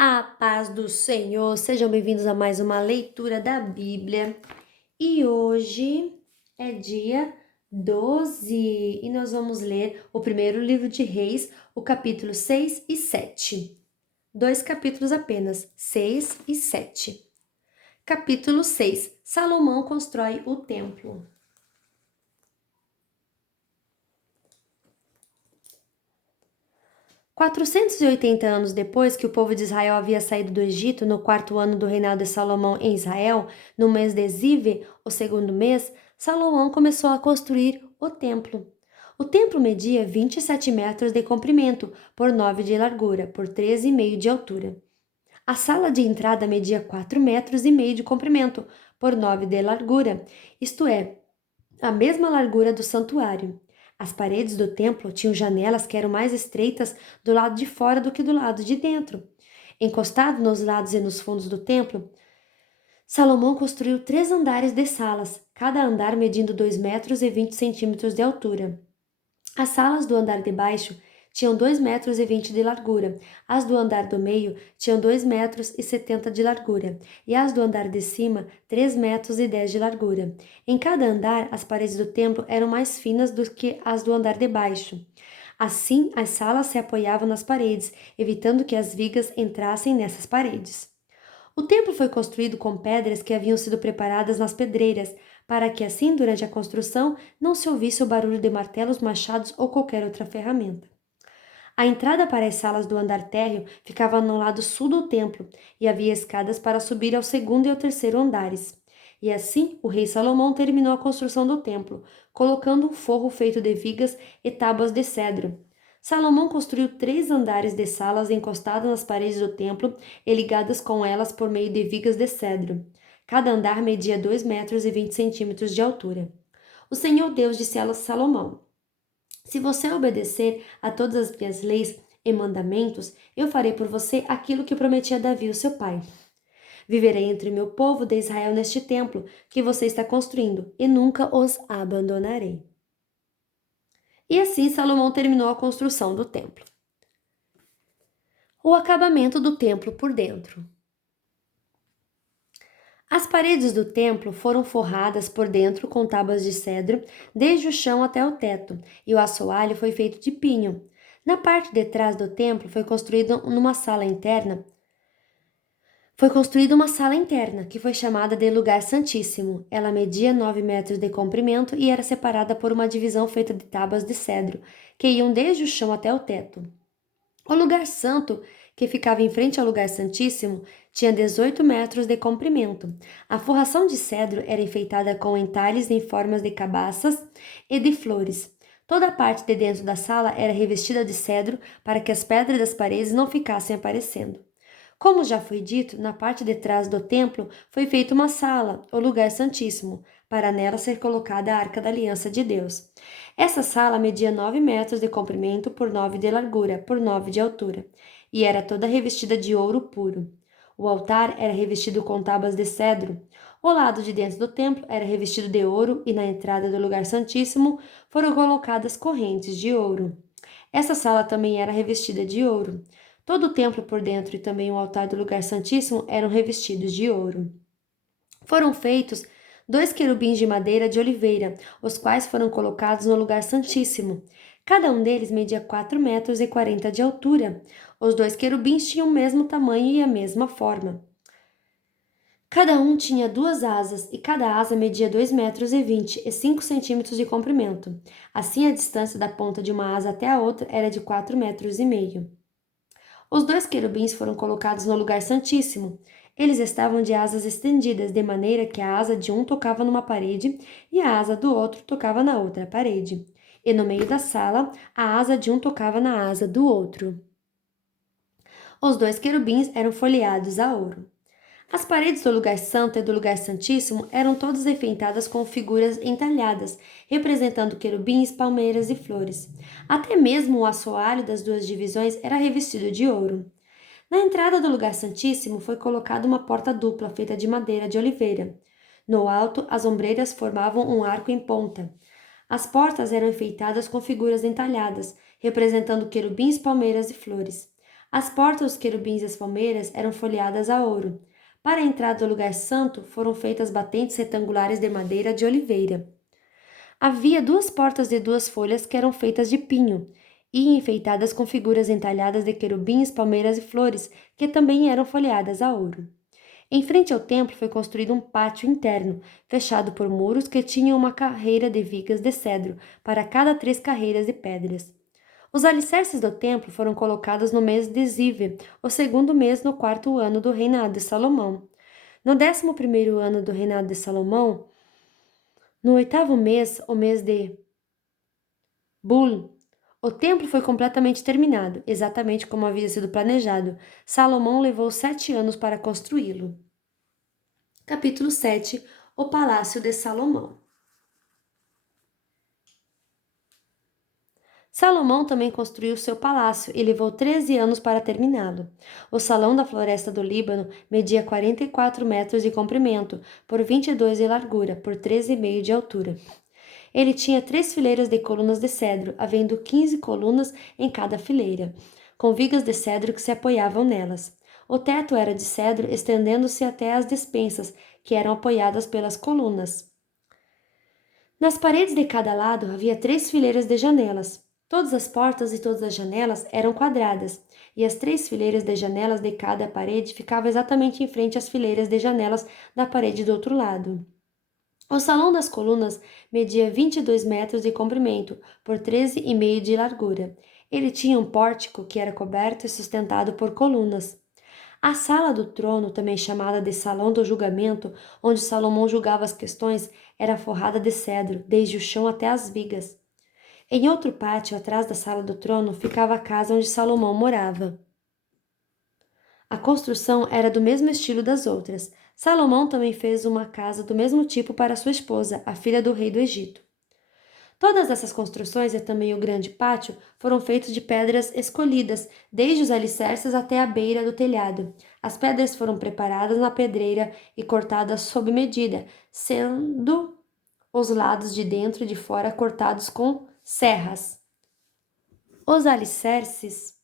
A paz do Senhor, sejam bem-vindos a mais uma leitura da Bíblia. E hoje é dia 12 e nós vamos ler o primeiro livro de Reis, o capítulo 6 e 7. Dois capítulos apenas, 6 e 7. Capítulo 6: Salomão constrói o templo. 480 anos depois que o povo de Israel havia saído do Egito, no quarto ano do reinado de Salomão em Israel, no mês de Zive, o segundo mês, Salomão começou a construir o templo. O templo media 27 metros de comprimento, por 9 de largura, por 13,5 de altura. A sala de entrada media 4,5 metros de comprimento, por 9 de largura, isto é, a mesma largura do santuário. As paredes do templo tinham janelas que eram mais estreitas do lado de fora do que do lado de dentro. Encostado nos lados e nos fundos do templo, Salomão construiu 3 andares de salas, cada andar medindo 2,20 metros de altura. As salas do andar de baixo tinham 2,20 metros de largura, as do andar do meio tinham 2,70 metros de largura, e as do andar de cima 3,10 metros de largura. Em cada andar, as paredes do templo eram mais finas do que as do andar de baixo. Assim, as salas se apoiavam nas paredes, evitando que as vigas entrassem nessas paredes. O templo foi construído com pedras que haviam sido preparadas nas pedreiras, para que assim, durante a construção, não se ouvisse o barulho de martelos, machados ou qualquer outra ferramenta. A entrada para as salas do andar térreo ficava no lado sul do templo, e havia escadas para subir ao segundo e ao terceiro andares. E assim, o rei Salomão terminou a construção do templo, colocando um forro feito de vigas e tábuas de cedro. Salomão construiu 3 andares de salas encostadas nas paredes do templo e ligadas com elas por meio de vigas de cedro. Cada andar media 2,20 metros de altura. O Senhor Deus disse a Salomão: Se você obedecer a todas as minhas leis e mandamentos, eu farei por você aquilo que prometi a Davi, o seu pai. Viverei entre o meu povo de Israel neste templo que você está construindo, e nunca os abandonarei. E assim Salomão terminou a construção do templo. O acabamento do templo por dentro. As paredes do templo foram forradas por dentro com tábuas de cedro, desde o chão até o teto, e o assoalho foi feito de pinho. Na parte de trás do templo foi construída uma sala interna. Que foi chamada de Lugar Santíssimo. Ela media 9 metros de comprimento e era separada por uma divisão feita de tábuas de cedro, que iam desde o chão até o teto. O lugar santo, que ficava em frente ao lugar santíssimo, tinha 18 metros de comprimento. A forração de cedro era enfeitada com entalhes em formas de cabaças e de flores. Toda a parte de dentro da sala era revestida de cedro para que as pedras das paredes não ficassem aparecendo. Como já foi dito, na parte de trás do templo foi feita uma sala, o lugar santíssimo, para nela ser colocada a Arca da Aliança de Deus. Essa sala media 9 metros de comprimento por 9 de largura, por 9 de altura, e era toda revestida de ouro puro. O altar era revestido com tábuas de cedro. O lado de dentro do templo era revestido de ouro e na entrada do lugar santíssimo foram colocadas correntes de ouro. Essa sala também era revestida de ouro. Todo o templo por dentro e também o altar do lugar santíssimo eram revestidos de ouro. Foram feitos 2 querubins de madeira de oliveira, os quais foram colocados no lugar santíssimo. Cada um deles media 4,40 metros de altura. Os 2 querubins tinham o mesmo tamanho e a mesma forma. Cada um tinha 2 asas, e cada asa media 2,20 metros e 5 centímetros de comprimento. Assim, a distância da ponta de uma asa até a outra era de 4,5 metros. Os 2 querubins foram colocados no lugar santíssimo. Eles estavam de asas estendidas, de maneira que a asa de um tocava numa parede e a asa do outro tocava na outra parede. E no meio da sala, a asa de um tocava na asa do outro. Os 2 querubins eram folheados a ouro. As paredes do lugar santo e do lugar santíssimo eram todas enfeitadas com figuras entalhadas, representando querubins, palmeiras e flores. Até mesmo o assoalho das 2 divisões era revestido de ouro. Na entrada do lugar santíssimo foi colocada uma porta dupla feita de madeira de oliveira. No alto, as ombreiras formavam um arco em ponta. As portas eram enfeitadas com figuras entalhadas, representando querubins, palmeiras e flores. As portas dos querubins e as palmeiras eram folheadas a ouro. Para a entrada do lugar santo foram feitas batentes retangulares de madeira de oliveira. Havia 2 portas de 2 folhas que eram feitas de pinho e enfeitadas com figuras entalhadas de querubins, palmeiras e flores, que também eram folheadas a ouro. Em frente ao templo foi construído um pátio interno, fechado por muros que tinham uma carreira de vigas de cedro para cada 3 carreiras de pedras. Os alicerces do templo foram colocados no mês de Zive, o segundo mês no 4º ano do reinado de Salomão. No 11º ano do reinado de Salomão, no 8º mês, o mês de Bul, o templo foi completamente terminado, exatamente como havia sido planejado. Salomão levou 7 anos para construí-lo. Capítulo 7. O Palácio de Salomão. Salomão também construiu seu palácio e levou 13 anos para terminá-lo. O salão da floresta do Líbano media 44 metros de comprimento, por 22 de largura, por 13,5 de altura. Ele tinha 3 fileiras de colunas de cedro, havendo 15 colunas em cada fileira, com vigas de cedro que se apoiavam nelas. O teto era de cedro, estendendo-se até as despensas, que eram apoiadas pelas colunas. Nas paredes de cada lado havia 3 fileiras de janelas. Todas as portas e todas as janelas eram quadradas, e as 3 fileiras de janelas de cada parede ficavam exatamente em frente às fileiras de janelas da parede do outro lado. O salão das colunas media 22 metros de comprimento por 13,5 de largura. Ele tinha um pórtico que era coberto e sustentado por colunas. A sala do trono, também chamada de Salão do Julgamento, onde Salomão julgava as questões, era forrada de cedro, desde o chão até as vigas. Em outro pátio, atrás da sala do trono, ficava a casa onde Salomão morava. A construção era do mesmo estilo das outras. Salomão também fez uma casa do mesmo tipo para sua esposa, a filha do rei do Egito. Todas essas construções e também o grande pátio foram feitos de pedras escolhidas, desde os alicerces até a beira do telhado. As pedras foram preparadas na pedreira e cortadas sob medida, sendo os lados de dentro e de fora cortados com serras. Os alicerces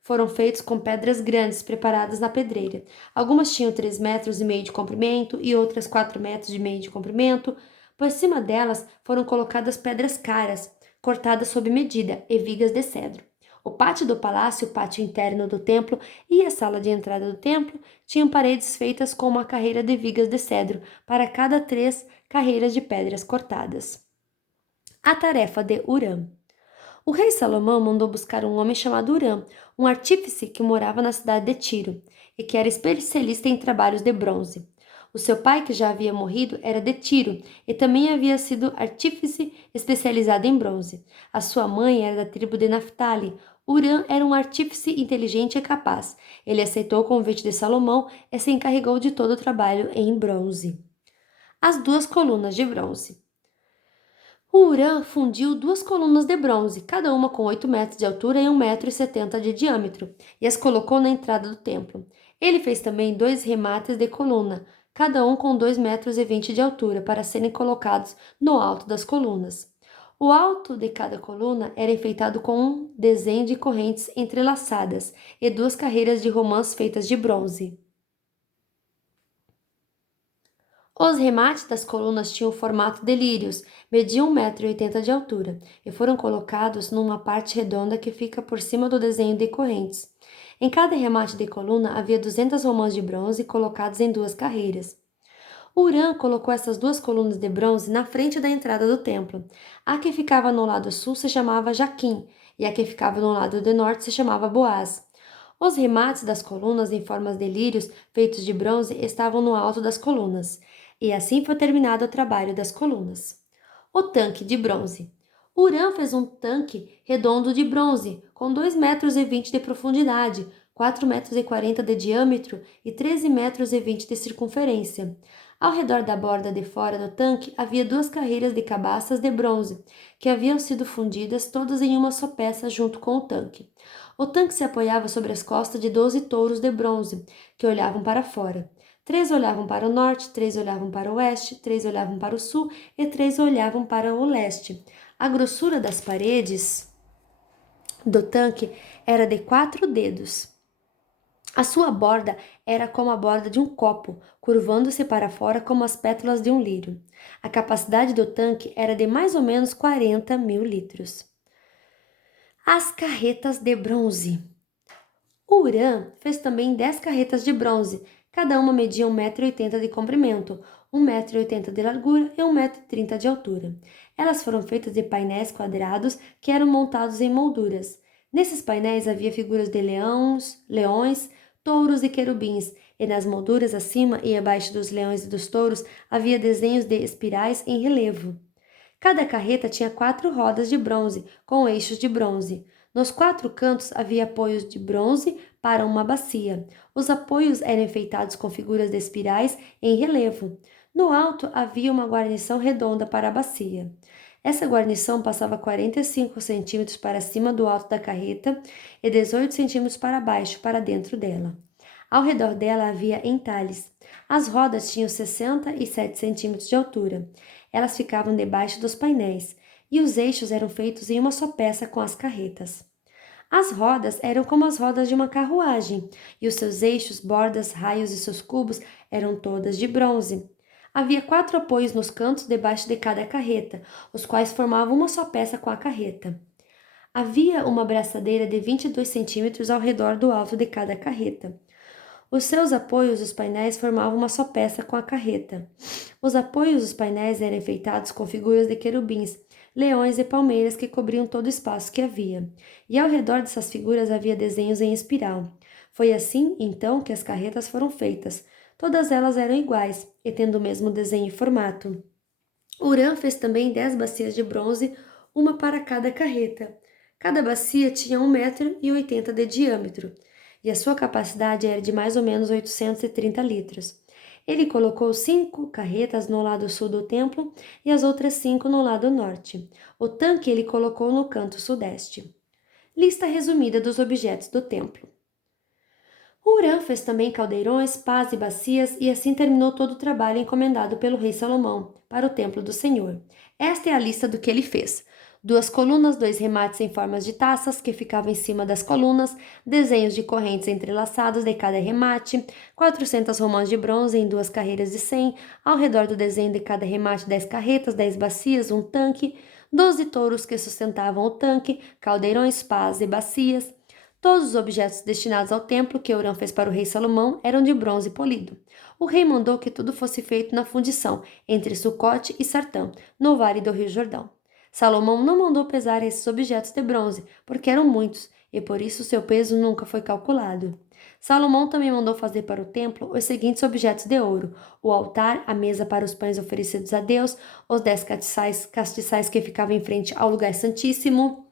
foram feitos com pedras grandes preparadas na pedreira. Algumas tinham 3,5 metros de comprimento e outras 4,5 metros de comprimento. Por cima delas foram colocadas pedras caras, cortadas sob medida, e vigas de cedro. O pátio do palácio, o pátio interno do templo e a sala de entrada do templo tinham paredes feitas com uma carreira de vigas de cedro para cada 3 carreiras de pedras cortadas. A tarefa de Huram. O rei Salomão mandou buscar um homem chamado Huram, um artífice que morava na cidade de Tiro e que era especialista em trabalhos de bronze. O seu pai, que já havia morrido, era de Tiro e também havia sido artífice especializado em bronze. A sua mãe era da tribo de Naphtali. Huram era um artífice inteligente e capaz. Ele aceitou o convite de Salomão e se encarregou de todo o trabalho em bronze. As 2 colunas de bronze. O Huram fundiu 2 colunas de bronze, cada uma com 8 metros de altura e 1,70 m de diâmetro, e as colocou na entrada do templo. Ele fez também 2 remates de coluna, cada um com 2,20 metros de altura, para serem colocados no alto das colunas. O alto de cada coluna era enfeitado com um desenho de correntes entrelaçadas e 2 carreiras de romãs feitas de bronze. Os remates das colunas tinham o formato de lírios, mediam 1,80 m de altura e foram colocados numa parte redonda que fica por cima do desenho de correntes. Em cada remate de coluna havia 200 romãs de bronze colocadas em 2 carreiras. Huram colocou essas 2 colunas de bronze na frente da entrada do templo. A que ficava no lado sul se chamava Jaquim e a que ficava no lado do norte se chamava Boaz. Os remates das colunas em formas de lírios feitos de bronze estavam no alto das colunas. E assim foi terminado o trabalho das colunas. O tanque de bronze. Huram fez um tanque redondo de bronze, com 2,20 metros de profundidade, 4,40 metros de diâmetro e 13,20 metros de circunferência. Ao redor da borda de fora do tanque havia 2 carreiras de cabaças de bronze, que haviam sido fundidas todas em uma só peça junto com o tanque. O tanque se apoiava sobre as costas de 12 touros de bronze, que olhavam para fora. 3 olhavam para o norte, 3 olhavam para o oeste, 3 olhavam para o sul e 3 olhavam para o leste. A grossura das paredes do tanque era de 4 dedos. A sua borda era como a borda de um copo, curvando-se para fora como as pétalas de um lírio. A capacidade do tanque era de mais ou menos 40.000 litros. As carretas de bronze. Urã fez também 10 carretas de bronze, cada uma media 1,80 m de comprimento, 1,80 m de largura e 1,30 m de altura. Elas foram feitas de painéis quadrados que eram montados em molduras. Nesses painéis havia figuras de leões, touros e querubins, e nas molduras acima e abaixo dos leões e dos touros havia desenhos de espirais em relevo. Cada carreta tinha 4 rodas de bronze, com eixos de bronze. Nos 4 cantos havia apoios de bronze para uma bacia. Os apoios eram enfeitados com figuras de espirais em relevo. No alto havia uma guarnição redonda para a bacia. Essa guarnição passava 45 centímetros para cima do alto da carreta e 18 centímetros para baixo, para dentro dela. Ao redor dela havia entalhes. As rodas tinham 67 centímetros de altura. Elas ficavam debaixo dos painéis, e os eixos eram feitos em uma só peça com as carretas. As rodas eram como as rodas de uma carruagem, e os seus eixos, bordas, raios e seus cubos eram todas de bronze. Havia 4 apoios nos cantos debaixo de cada carreta, os quais formavam uma só peça com a carreta. Havia uma braçadeira de 22 centímetros ao redor do alto de cada carreta. Os seus apoios dos painéis formavam uma só peça com a carreta. Os apoios dos painéis eram enfeitados com figuras de querubins, leões e palmeiras que cobriam todo o espaço que havia. E ao redor dessas figuras havia desenhos em espiral. Foi assim, então, que as carretas foram feitas. Todas elas eram iguais, e tendo o mesmo desenho e formato. Urã fez também 10 bacias de bronze, uma para cada carreta. Cada bacia tinha 1,80 m de diâmetro, e a sua capacidade era de mais ou menos 830 litros. Ele colocou 5 carretas no lado sul do templo e as outras 5 no lado norte. O tanque ele colocou no canto sudeste. Lista resumida dos objetos do templo. Hurã fez também caldeirões, pás e bacias, e assim terminou todo o trabalho encomendado pelo rei Salomão para o templo do Senhor. Esta é a lista do que ele fez: 2 colunas, 2 remates em formas de taças que ficavam em cima das colunas, desenhos de correntes entrelaçados de cada remate, 400 romãs de bronze em 2 carreiras de 100, ao redor do desenho de cada remate 10 carretas, 10 bacias, um tanque, 12 touros que sustentavam o tanque, caldeirões, pás e bacias. Todos os objetos destinados ao templo que Hurã fez para o rei Salomão eram de bronze polido. O rei mandou que tudo fosse feito na fundição, entre Sucote e Sartã, no vale do rio Jordão. Salomão não mandou pesar esses objetos de bronze, porque eram muitos, e por isso seu peso nunca foi calculado. Salomão também mandou fazer para o templo os seguintes objetos de ouro: o altar, a mesa para os pães oferecidos a Deus, os 10 castiçais que ficavam em frente ao lugar santíssimo,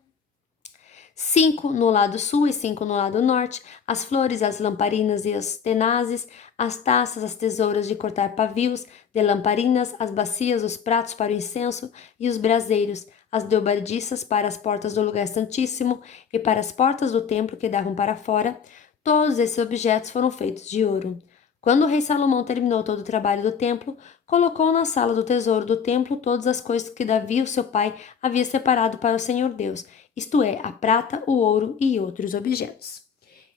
5 no lado sul e 5 no lado norte, as flores, as lamparinas e os tenazes, as taças, as tesouras de cortar pavios, de lamparinas, as bacias, os pratos para o incenso e os braseiros, as dobradiças para as portas do lugar santíssimo e para as portas do templo que davam para fora. Todos esses objetos foram feitos de ouro. Quando o rei Salomão terminou todo o trabalho do templo, colocou na sala do tesouro do templo todas as coisas que Davi, o seu pai, havia separado para o Senhor Deus, isto é, a prata, o ouro e outros objetos.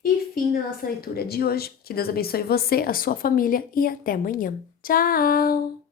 E fim da nossa leitura de hoje. Que Deus abençoe você, a sua família e até amanhã. Tchau!